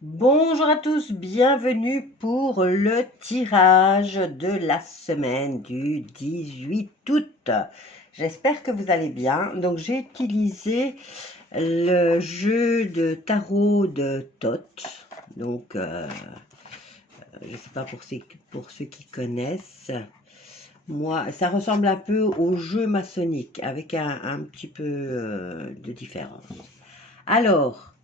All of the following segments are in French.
Bonjour à tous, bienvenue pour le tirage de la semaine du 18 août. J'espère que vous allez bien. Donc j'ai utilisé le jeu de tarot de Thoth. Donc je ne sais pas pour ceux qui connaissent. Moi, ça ressemble un peu au jeu maçonnique avec un petit peu de différence. Alors,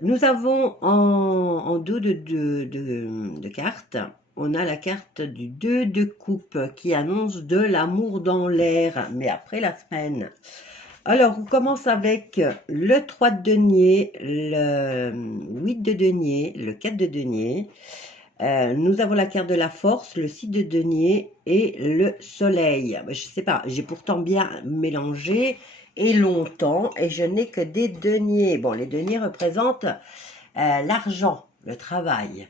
nous avons en dos de cartes, on a la carte du 2 de coupe qui annonce de l'amour dans l'air, mais après la semaine. Alors, on commence avec le 3 de denier, le 8 de denier, le 4 de denier. Nous avons la carte de la force, le 6 de denier et le soleil. Je ne sais pas, j'ai pourtant bien mélangé et longtemps et je n'ai que des deniers. Bon, les deniers représentent l'argent, le travail.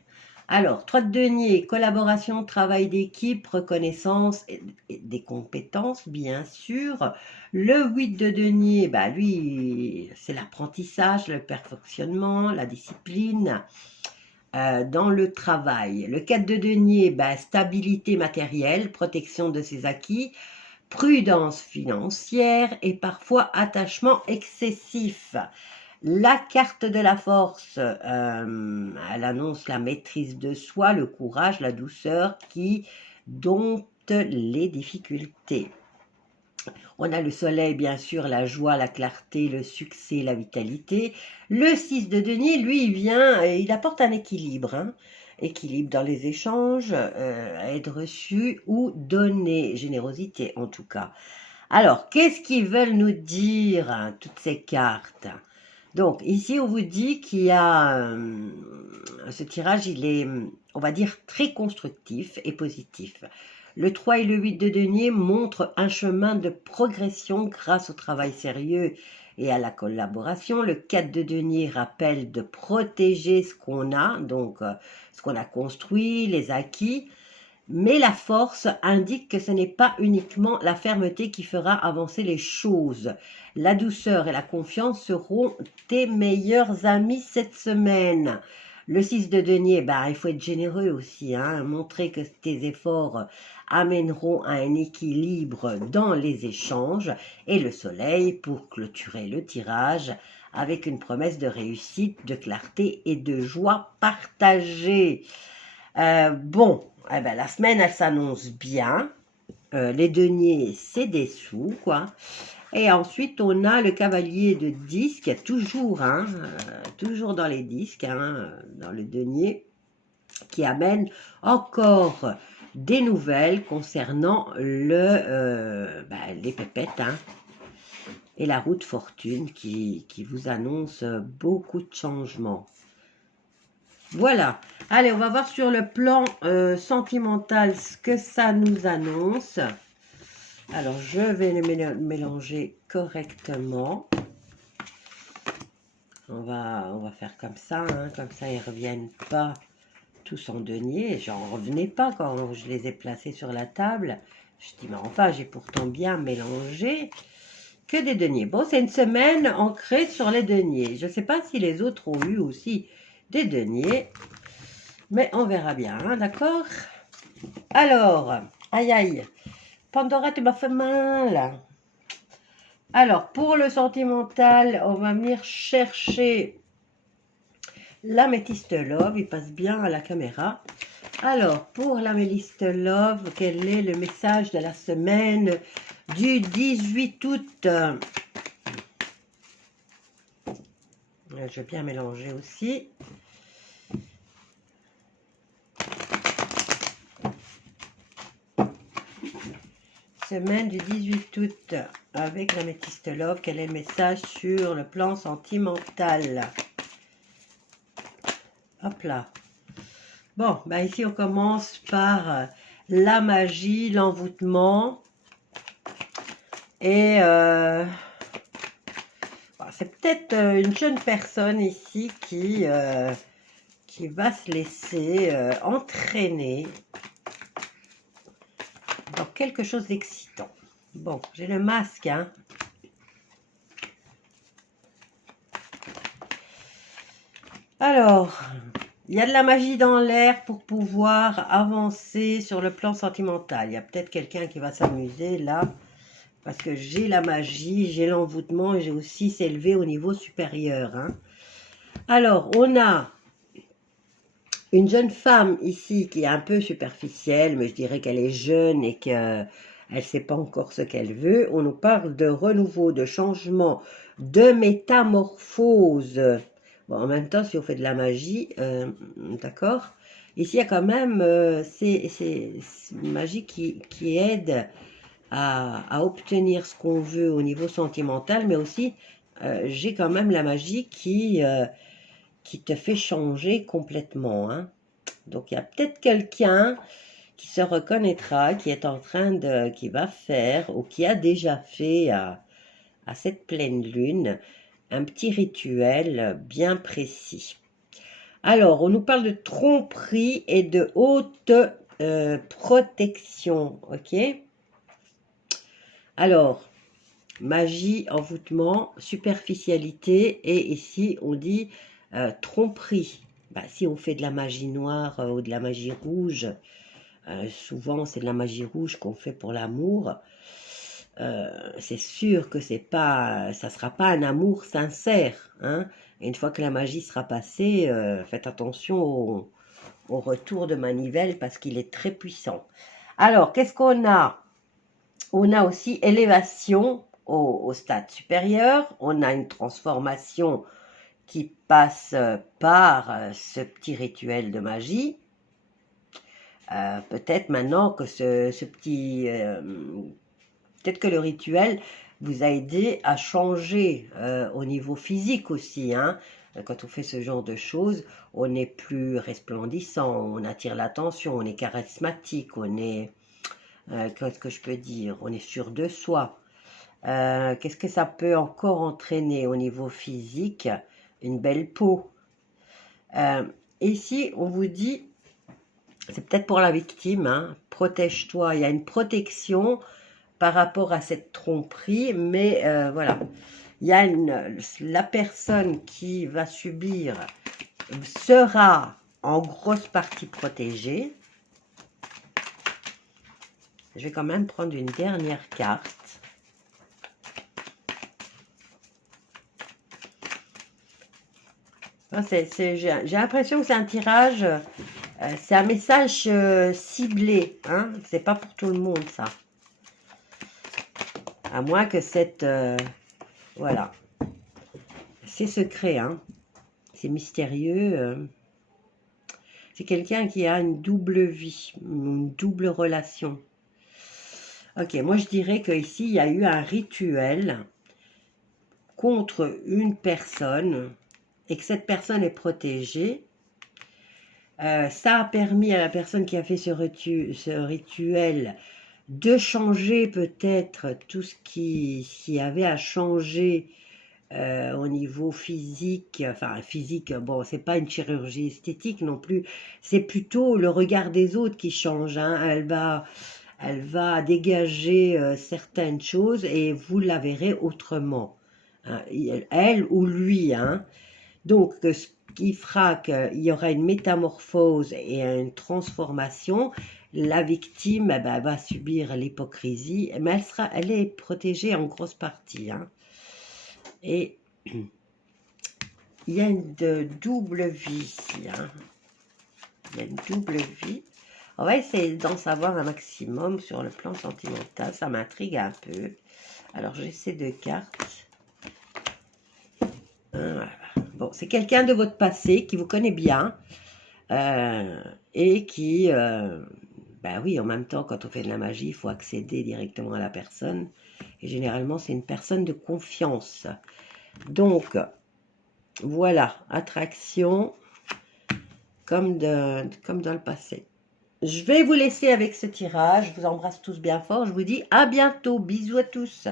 Alors, 3 de denier, collaboration, travail d'équipe, reconnaissance et des compétences, bien sûr. Le 8 de denier, bah lui, c'est l'apprentissage, le perfectionnement, la discipline dans le travail. Le 4 de denier, bah, stabilité matérielle, protection de ses acquis, prudence financière et parfois attachement excessif. La carte de la force, elle annonce la maîtrise de soi, le courage, la douceur qui dompte les difficultés. On a le soleil, bien sûr, la joie, la clarté, le succès, la vitalité. Le 6 de denier, lui, il vient, il apporte un équilibre. Équilibre dans les échanges, aide reçue ou donnée, générosité en tout cas. Alors, qu'est-ce qu'ils veulent nous dire, toutes ces cartes? Donc, ici, on vous dit qu'il y a... ce tirage, il est, on va dire, très constructif et positif. Le 3 et le 8 de denier montrent un chemin de progression grâce au travail sérieux et à la collaboration. Le 4 de denier rappelle de protéger ce qu'on a, donc ce qu'on a construit, les acquis. Mais la force indique que ce n'est pas uniquement la fermeté qui fera avancer les choses. La douceur et la confiance seront tes meilleurs amis cette semaine. Le 6 de denier, il faut être généreux aussi, montrer que tes efforts amèneront à un équilibre dans les échanges. Et le soleil pour clôturer le tirage avec une promesse de réussite, de clarté et de joie partagée. La semaine, elle s'annonce bien. Les deniers, c'est des sous, quoi. Et ensuite, on a le cavalier de disques, toujours, toujours dans les disques, dans le denier, qui amène encore des nouvelles concernant les pépettes, et la route fortune qui vous annonce beaucoup de changements. Voilà. Allez, on va voir sur le plan sentimental ce que ça nous annonce. Alors, je vais le mélanger correctement. On va faire comme ça ils ne reviennent pas tous en denier. J'en revenais pas quand je les ai placés sur la table. Je dis, mais enfin, j'ai pourtant bien mélangé que des deniers. Bon, c'est une semaine ancrée sur les deniers. Je ne sais pas si les autres ont eu aussi des deniers. Mais on verra bien, d'accord? Alors, aïe aïe, Pandora, tu m'as fait mal. Alors, pour le sentimental, on va venir chercher l'améthyste love. Il passe bien à la caméra. Alors, pour l'améthyste love, quel est le message de la semaine du 18 août? Je vais bien mélanger aussi. Semaine du 18 août avec l'améthyste love, quel est le message sur le plan sentimental? Hop là. Bon, ici on commence par la magie, l'envoûtement. Et c'est peut-être une jeune personne ici qui va se laisser entraîner dans quelque chose d'excitant. Bon, j'ai le masque, Alors, Il y a de la magie dans l'air pour pouvoir avancer sur le plan sentimental. Il y a peut-être quelqu'un qui va s'amuser là. Parce que j'ai la magie, j'ai l'envoûtement et j'ai aussi s'élevé au niveau supérieur. Hein. Alors, on a une jeune femme ici qui est un peu superficielle, mais je dirais qu'elle est jeune et qu'elle ne sait pas encore ce qu'elle veut. On nous parle de renouveau, de changement, de métamorphose. Bon, en même temps, si on fait de la magie, d'accord. Ici, il y a quand même c'est une magie qui aide à obtenir ce qu'on veut au niveau sentimental, mais aussi, j'ai quand même la magie qui te fait changer complètement. Hein. Donc, il y a peut-être quelqu'un qui se reconnaîtra, qui est en train de, qui va faire, ou qui a déjà fait à cette pleine lune, un petit rituel bien précis. Alors, on nous parle de tromperie et de haute protection, ok? Alors, magie, envoûtement, superficialité, et ici on dit tromperie. Bah, si on fait de la magie noire ou de la magie rouge, souvent c'est de la magie rouge qu'on fait pour l'amour. C'est sûr que ça sera pas un amour sincère. Hein. Et une fois que la magie sera passée, faites attention au retour de manivelle parce qu'il est très puissant. Alors, qu'est-ce qu'on a? On a aussi élévation au stade supérieur. On a une transformation qui passe par ce petit rituel de magie. Peut-être maintenant que ce petit... peut-être que le rituel vous a aidé à changer au niveau physique aussi. Hein. Quand on fait ce genre de choses, on n'est plus resplendissant, on attire l'attention, on est charismatique, on est... qu'est-ce que je peux dire? On est sûr de soi. Qu'est-ce que ça peut encore entraîner au niveau physique? Une belle peau. Ici, on vous dit, c'est peut-être pour la victime, hein, protège-toi. Il y a une protection par rapport à cette tromperie, mais voilà. Il y a la personne qui va subir sera en grosse partie protégée. Je vais quand même prendre une dernière carte. J'ai l'impression que c'est un tirage, c'est un message ciblé. Hein, c'est pas pour tout le monde, ça. À moins que cette... voilà. C'est secret, hein. C'est mystérieux. C'est quelqu'un qui a une double vie, une double relation. Ok, moi je dirais qu'ici, il y a eu un rituel contre une personne et que cette personne est protégée. Ça a permis à la personne qui a fait ce rituel de changer peut-être tout ce qui avait à changer au niveau physique. Enfin, physique, bon, c'est pas une chirurgie esthétique non plus, c'est plutôt le regard des autres qui change. Hein. Elle va dégager certaines choses et vous la verrez autrement. Hein. Elle ou lui, hein. Donc, ce qui fera qu'il y aura une métamorphose et une transformation, la victime eh ben, va subir l'hypocrisie, mais elle est protégée en grosse partie. Hein. Et il y a une double vie ici. Hein. Il y a une double vie. On va essayer d'en savoir un maximum sur le plan sentimental. Ça m'intrigue un peu. Alors, j'essaie de cartes. Voilà. Bon, c'est quelqu'un de votre passé qui vous connaît bien et qui, ben oui, en même temps, quand on fait de la magie, il faut accéder directement à la personne. Et généralement, c'est une personne de confiance. Donc, voilà, attraction comme dans le passé. Je vais vous laisser avec ce tirage. Je vous embrasse tous bien fort. Je vous dis à bientôt. Bisous à tous.